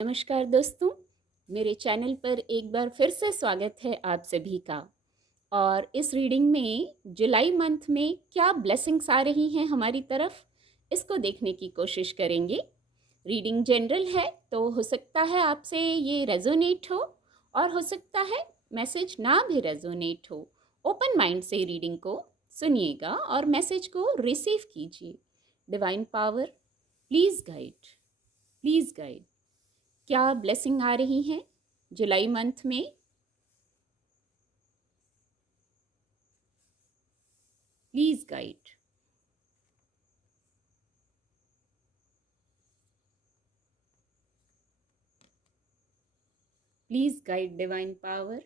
नमस्कार दोस्तों, मेरे चैनल पर एक बार फिर से स्वागत है आप सभी का। और इस रीडिंग में जुलाई मंथ में क्या ब्लेसिंग्स आ रही हैं हमारी तरफ, इसको देखने की कोशिश करेंगे। रीडिंग जनरल है तो हो सकता है आपसे ये रेजोनेट हो और हो सकता है मैसेज ना भी रेजोनेट हो। ओपन माइंड से रीडिंग को सुनिएगा और मैसेज को रिसीव कीजिए। Divine power please guide, please guide. क्या ब्लेसिंग आ रही हैं जुलाई मंथ में? Please guide. Please guide divine power,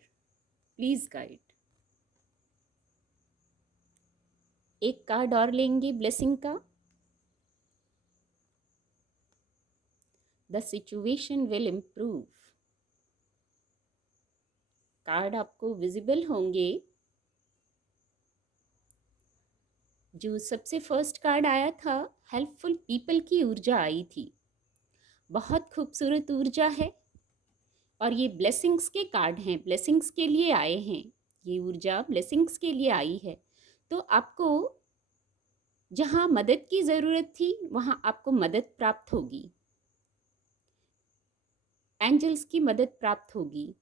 please guide. एक कार्ड और लेंगे ब्लेसिंग का। The situation will improve. Card आपको विजिबल होंगे। जो सबसे फर्स्ट कार्ड आया था, हेल्पफुल पीपल की ऊर्जा आई थी। बहुत खूबसूरत ऊर्जा है और ये ब्लेसिंग्स के कार्ड हैं, ब्लेसिंग्स के लिए आए हैं। ये ऊर्जा ब्लेसिंग्स के लिए आई है। तो आपको जहाँ मदद की ज़रूरत थी वहाँ आपको मदद प्राप्त होगी। एंजल्स की मदद प्राप्त होगी,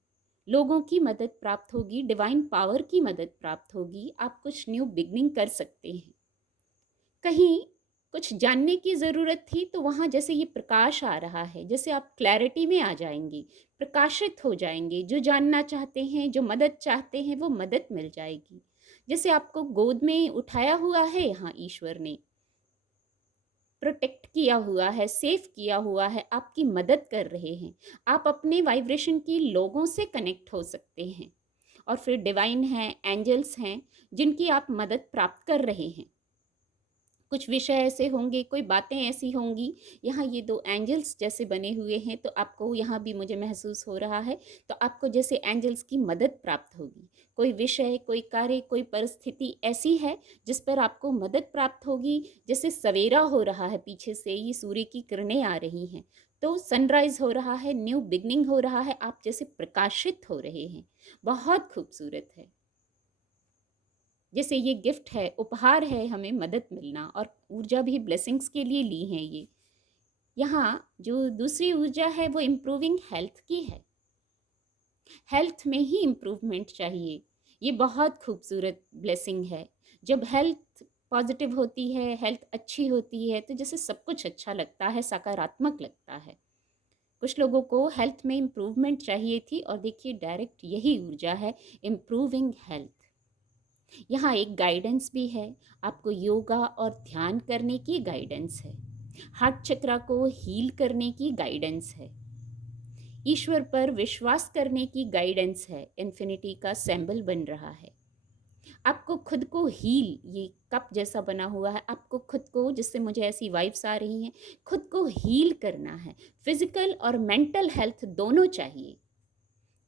लोगों की मदद प्राप्त होगी, डिवाइन पावर की मदद प्राप्त होगी। आप कुछ न्यू बिगनिंग कर सकते हैं। कहीं कुछ जानने की ज़रूरत थी तो वहाँ जैसे ये प्रकाश आ रहा है, जैसे आप क्लैरिटी में आ जाएंगे, प्रकाशित हो जाएंगे। जो जानना चाहते हैं, जो मदद चाहते हैं, वो मदद मिल जाएगी। जैसे आपको गोद में उठाया हुआ है यहाँ ईश्वर ने, प्रोटेक्ट किया हुआ है, सेफ किया हुआ है, आपकी मदद कर रहे हैं। आप अपने वाइब्रेशन की लोगों से कनेक्ट हो सकते हैं और फिर डिवाइन हैं, एंजल्स हैं जिनकी आप मदद प्राप्त कर रहे हैं। कुछ विषय ऐसे होंगे, कोई बातें ऐसी होंगी। यहाँ ये दो एंजल्स जैसे बने हुए हैं तो आपको यहाँ भी मुझे महसूस हो रहा है, तो आपको जैसे एंजल्स की मदद प्राप्त होगी। कोई विषय, कोई कार्य, कोई परिस्थिति ऐसी है जिस पर आपको मदद प्राप्त होगी। जैसे सवेरा हो रहा है, पीछे से ये सूर्य की किरणें आ रही हैं, तो सनराइज हो रहा है, न्यू बिगनिंग हो रहा है, आप जैसे प्रकाशित हो रहे हैं। बहुत खूबसूरत है। जैसे ये गिफ्ट है, उपहार है हमें मदद मिलना, और ऊर्जा भी ब्लेसिंग्स के लिए ली है ये। यहाँ जो दूसरी ऊर्जा है वो इम्प्रूविंग हेल्थ की है। हेल्थ में ही इम्प्रूवमेंट चाहिए। ये बहुत खूबसूरत ब्लेसिंग है। जब हेल्थ पॉजिटिव होती है, हेल्थ अच्छी होती है, तो जैसे सब कुछ अच्छा लगता है, सकारात्मक लगता है। कुछ लोगों को हेल्थ में इम्प्रूवमेंट चाहिए थी और देखिए डायरेक्ट यही ऊर्जा है, इम्प्रूविंग हेल्थ। यहाँ एक गाइडेंस भी है, आपको योगा और ध्यान करने की गाइडेंस है। हार्ट चक्रा को हील करने की गाइडेंस है। ईश्वर पर विश्वास करने की गाइडेंस है। इन्फिनिटी का सिंबल बन रहा है। आपको खुद को हील, ये कप जैसा बना हुआ है, आपको खुद को, जिससे मुझे ऐसी वाइब्स आ रही हैं, खुद को हील करना है। फिजिकल और मेंटल हेल्थ दोनों चाहिए।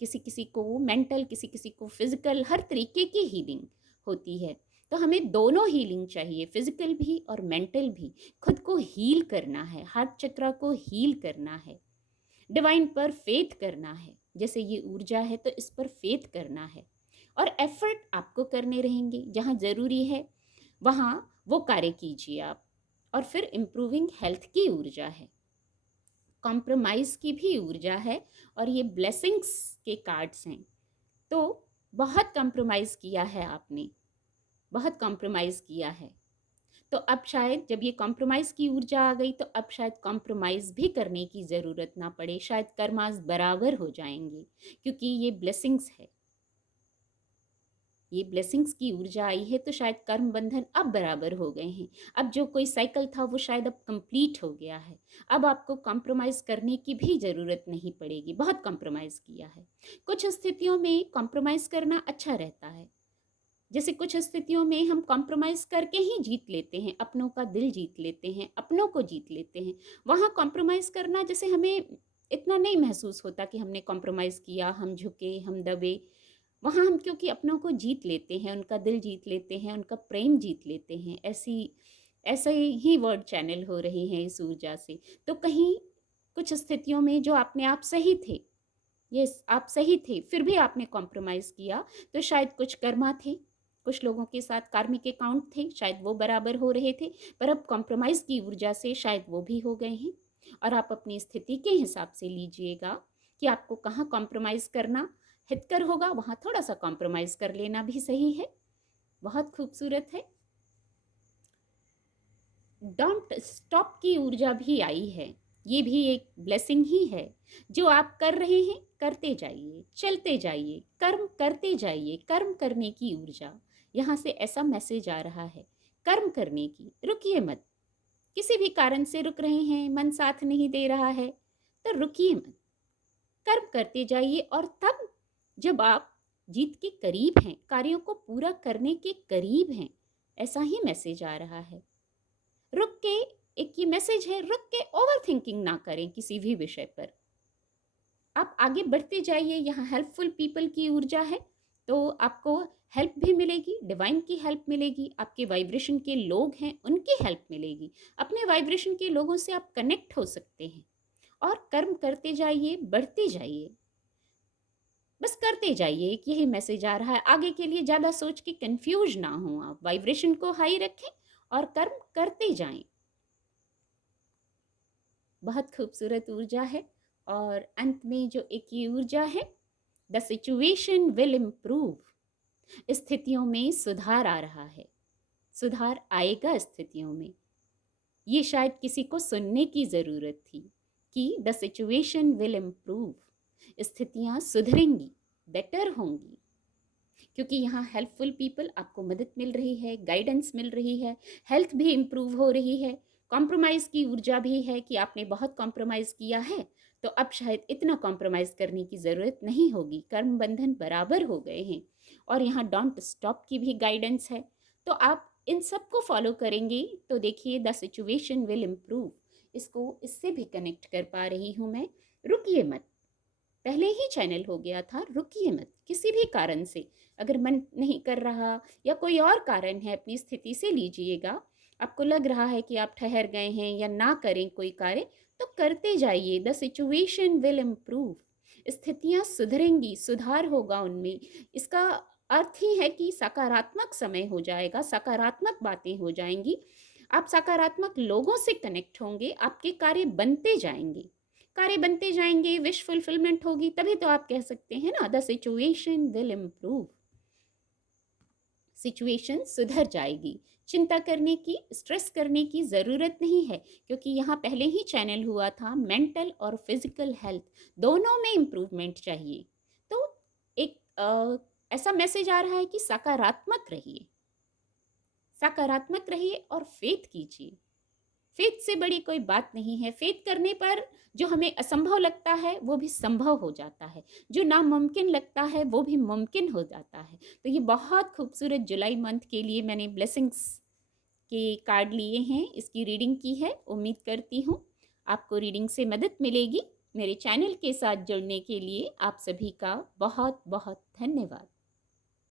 किसी किसी को मेंटल, किसी किसी को फिजिकल, हर तरीके की हीलिंग होती है। तो हमें दोनों हीलिंग चाहिए, फिजिकल भी और मेंटल भी। खुद को हील करना है, हार्ट चक्रा को हील करना है, डिवाइन पर फेथ करना है। जैसे ये ऊर्जा है तो इस पर फेथ करना है और एफर्ट आपको करने रहेंगे। जहाँ ज़रूरी है वहाँ वो कार्य कीजिए आप। और फिर इम्प्रूविंग हेल्थ की ऊर्जा है, कॉम्प्रोमाइज़ की भी ऊर्जा है, और ये ब्लेसिंग्स के कार्ड्स हैं। तो बहुत कॉम्प्रोमाइज़ किया है आपने, बहुत कॉम्प्रोमाइज़ किया है। तो अब शायद जब ये कॉम्प्रोमाइज़ की ऊर्जा आ गई तो अब शायद कॉम्प्रोमाइज़ भी करने की ज़रूरत ना पड़े। शायद कर्मास बराबर हो जाएंगे, क्योंकि ये ब्लेसिंग्स है। ये ब्लेसिंग्स की ऊर्जा आई है तो शायद कर्म बंधन अब बराबर हो गए हैं। अब जो कोई साइकिल था वो शायद अब कंप्लीट हो गया है। अब आपको कॉम्प्रोमाइज़ करने की भी ज़रूरत नहीं पड़ेगी। बहुत कॉम्प्रोमाइज़ किया है। कुछ स्थितियों में कॉम्प्रोमाइज़ करना अच्छा रहता है। जैसे कुछ स्थितियों में हम कॉम्प्रोमाइज़ करके ही जीत लेते हैं, अपनों का दिल जीत लेते हैं, अपनों को जीत लेते हैं। वहाँ कॉम्प्रोमाइज़ करना, जैसे हमें इतना नहीं महसूस होता कि हमने कॉम्प्रोमाइज़ किया, हम झुके, हम दबे। वहाँ हम क्योंकि अपनों को जीत लेते हैं, उनका दिल जीत लेते हैं, उनका प्रेम जीत लेते हैं। ऐसे ही वर्ड चैनल हो रहे हैं इस ऊर्जा से। तो कहीं कुछ स्थितियों में जो अपने आप सही थे, यस आप सही थे, फिर भी आपने कॉम्प्रोमाइज़ किया, तो शायद कुछ कर्मा थे, कुछ लोगों के साथ कार्मिक अकाउंट थे, शायद वो बराबर हो रहे थे, पर अब कॉम्प्रोमाइज़ की ऊर्जा से शायद वो भी हो गए हैं। और आप अपनी स्थिति के हिसाब से लीजिएगा कि आपको कहाँ कॉम्प्रोमाइज़ करना हितकर होगा, वहाँ थोड़ा-सा कॉम्प्रोमाइज़ कर लेना भी सही है। बहुत खूबसूरत है। डोंट स्टॉप की ऊर्जा भी आई है। ये भी एक ब्लेसिंग ही है। जो आप कर रहे हैं, करते जाइए, चलते जाइए, कर्म करते जाइए, कर्म करने की ऊर्जा। यहाँ से ऐसा मैसेज आ रहा है, कर्म करने की, रुकिए मत। किसी भी कारण से रुक रहे हैं, मन साथ नहीं दे रहा है, तो रुकिए मत। कर्म करते जाइए और तब जब आप जीत के करीब हैं, कार्यों को पूरा करने के करीब हैं, ऐसा ही मैसेज आ रहा है। रुक के एक ये मैसेज है, रुक के ओवर थिंकिंग ना करें किसी भी विषय पर। आप आगे बढ़ते जाइए, यहाँ हेल्पफुल पीपल की ऊर्जा है, तो आपको हेल्प भी मिलेगी, डिवाइन की हेल्प मिलेगी, आपके वाइब्रेशन के लोग हैं उनकी हेल्प मिलेगी, अपने वाइब्रेशन के लोगों से आप कनेक्ट हो सकते हैं और कर्म करते जाइए, बढ़ते जाइए, बस करते जाइए। एक यही मैसेज आ रहा है। आगे के लिए ज़्यादा सोच के कंफ्यूज ना हो, आप वाइब्रेशन को हाई रखें और कर्म करते जाएं। बहुत खूबसूरत ऊर्जा है। और अंत में जो एक ये ऊर्जा है, द सिचुएशन विल इम्प्रूव, स्थितियों में सुधार आ रहा है, सुधार आएगा स्थितियों में। ये शायद किसी को सुनने की ज़रूरत थी कि द सिचुएशन विल इम्प्रूव, स्थितियाँ सुधरेंगी, बेटर होंगी, क्योंकि यहाँ हेल्पफुल पीपल, आपको मदद मिल रही है, गाइडेंस मिल रही है, हेल्थ भी इम्प्रूव हो रही है, कॉम्प्रोमाइज़ की ऊर्जा भी है कि आपने बहुत कॉम्प्रोमाइज़ किया है, तो अब शायद इतना कॉम्प्रोमाइज़ करने की ज़रूरत नहीं होगी, कर्म बंधन बराबर हो गए हैं। और यहाँ डोंट स्टॉप की भी गाइडेंस है, तो आप इन सब को फॉलो करेंगे तो देखिए द सिचुएशन विल इम्प्रूव। इसको इससे भी कनेक्ट कर पा रही हूँ मैं। रुकिए मत, पहले ही चैनल हो गया था, रुकिए मत किसी भी कारण से। अगर मन नहीं कर रहा या कोई और कारण है, अपनी स्थिति से लीजिएगा। आपको लग रहा है कि आप ठहर गए हैं या ना करें कोई कार्य, तो करते जाइए। द सिचुएशन विल इम्प्रूव, स्थितियाँ सुधरेंगी, सुधार होगा उनमें। इसका अर्थ ही है कि सकारात्मक समय हो जाएगा, सकारात्मक बातें हो जाएंगी, आप सकारात्मक लोगों से कनेक्ट होंगे, आपके कार्य बनते जाएंगे, कार्य बनते जाएंगे, विश फुलफिलमेंट होगी, तभी तो आप कह सकते हैं ना, the situation will improve, situation सुधर जाएगी। चिंता करने की, स्ट्रेस करने की ज़रूरत नहीं है, क्योंकि यहाँ पहले ही चैनल हुआ था, मेंटल और फिजिकल हेल्थ दोनों में इम्प्रूवमेंट चाहिए। तो एक ऐसा मैसेज आ रहा है कि सकारात्मक रहिए, सकारात्मक रहिए और फेथ कीजिए। फेथ से बड़ी कोई बात नहीं है। फेथ करने पर जो हमें असंभव लगता है वो भी संभव हो जाता है, जो नामुमकिन लगता है वो भी मुमकिन हो जाता है। तो ये बहुत खूबसूरत जुलाई मंथ के लिए मैंने ब्लेसिंग्स के कार्ड लिए हैं, इसकी रीडिंग की है। उम्मीद करती हूँ आपको रीडिंग से मदद मिलेगी। मेरे चैनल के साथ जुड़ने के लिए आप सभी का बहुत बहुत धन्यवाद।